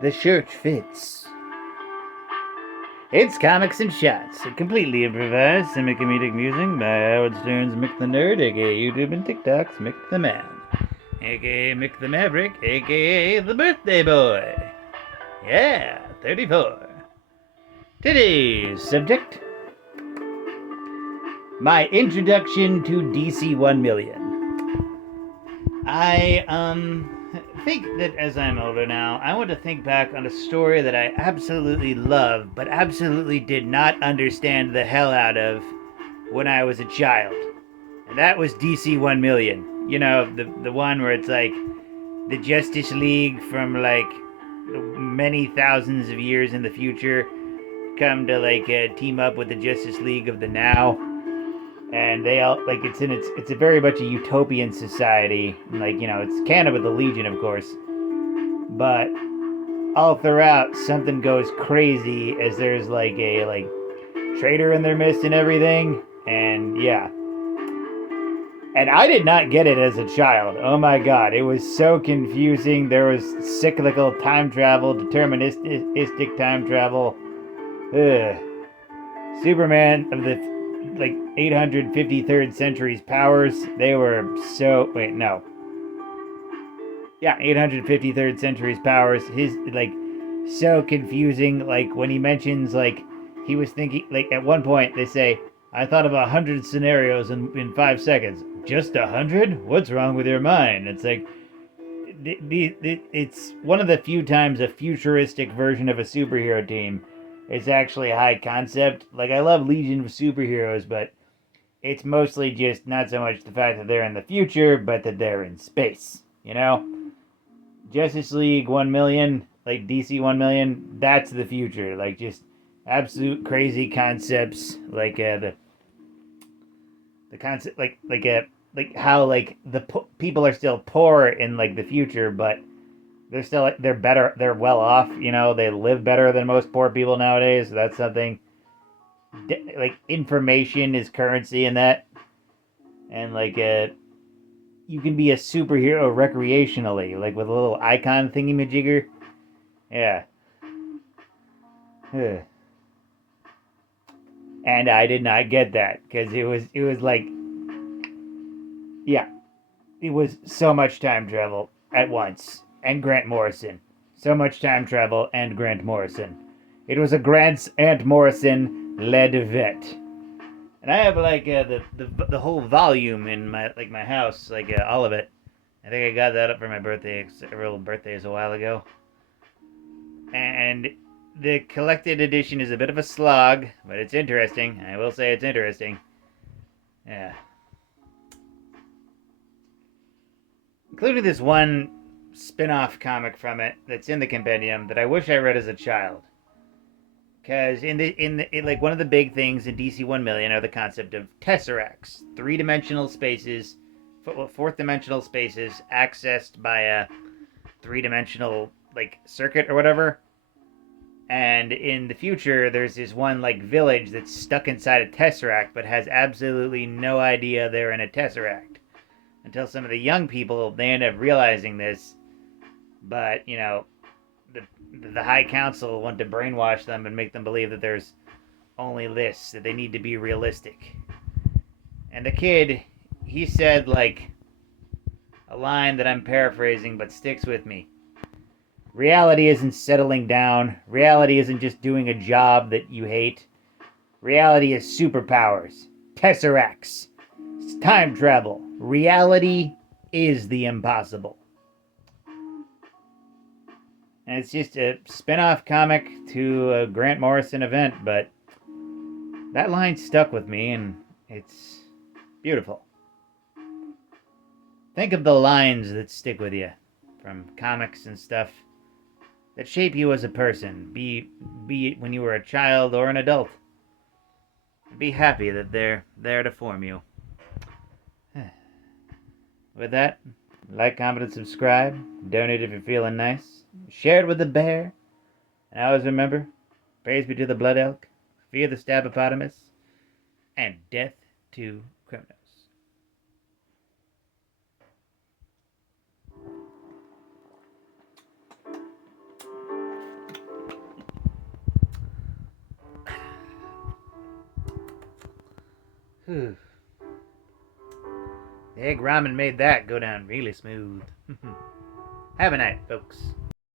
The shirt fits. It's Comics and Shots, a completely improvised semi-comedic musing by Howard Stern's Mick the Nerd, aka YouTube and TikTok's Mick the Man, aka Mick the Maverick, aka the Birthday Boy. Yeah, 34. Today's subject: my introduction to DC 1 million. I think that as I'm older now, I want to think back on a story that I absolutely loved, but absolutely did not understand the hell out of when I was a child. And that was DC 1 million. You know, the one where it's like the Justice League from like many thousands of years in the future come to like team up with the Justice League of the now, and they all like it's a very much a utopian society. Like, you know, it's kind of with the Legion, of course, but all throughout something goes crazy as there's like a traitor in their midst and everything. And yeah, and I did not get it as a child. Oh my god, it was so confusing. There was cyclical time travel, deterministic time travel. Ugh. Superman of the like 853rd century's powers, they were so wait, no. Yeah, 853rd century's powers, his like so confusing. Like when he mentions like he was thinking, like at one point they say, I thought of 100 scenarios in 5 seconds. Just 100? What's wrong with your mind? It's like it's one of the few times a futuristic version of a superhero team is actually high concept. Like, I love Legion of Superheroes, but it's mostly just not so much the fact that they're in the future, but that they're in space. You know, Justice League 1 million, like DC 1 million, that's the future. Like, just absolute crazy concepts, like the concept, like how like people are still poor in like the future, but they're better, they're well off. You know, they live better than most poor people nowadays. So that's something. Like information is currency in that, and like you can be a superhero recreationally, like with a little icon thingy majigger. Yeah. And I did not get that because it was like, yeah, it was so much time travel at once, and Grant Morrison. So much time travel and Grant Morrison. It was a Grant and Morrison led vet. And I have like the whole volume in my house, like all of it. I think I got that up for my birthday. Real birthday is a while ago. And the collected edition is a bit of a slog, but it's interesting. I will say it's interesting. Yeah. Including this one spin-off comic from it that's in the compendium that I wish I read as a child. Because like one of the big things in DC 1 million are the concept of tesseracts, three-dimensional spaces, fourth-dimensional spaces accessed by a three-dimensional like circuit or whatever. And in the future, there's this one like village that's stuck inside a tesseract, but has absolutely no idea they're in a tesseract until some of the young people they end up realizing this. But you know, the High Council want to brainwash them and make them believe that there's only this, that they need to be realistic. And the kid, he said like a line that I'm paraphrasing but sticks with me. Reality isn't settling down. Reality isn't just doing a job that you hate. Reality is superpowers, tesseracts, time travel. Reality is the impossible. And it's just a spin-off comic to a Grant Morrison event, but that line stuck with me, and it's beautiful. Think of the lines that stick with you from comics and stuff that shape you as a person, be it when you were a child or an adult. Be happy that they're there to form you. With that, like, comment, and subscribe. Donate if you're feeling nice. Share it with the bear. And always remember, praise be to the blood elk, fear the stabopotamus, and death to criminals. Whew. The egg ramen made that go down really smooth. Have a night, folks.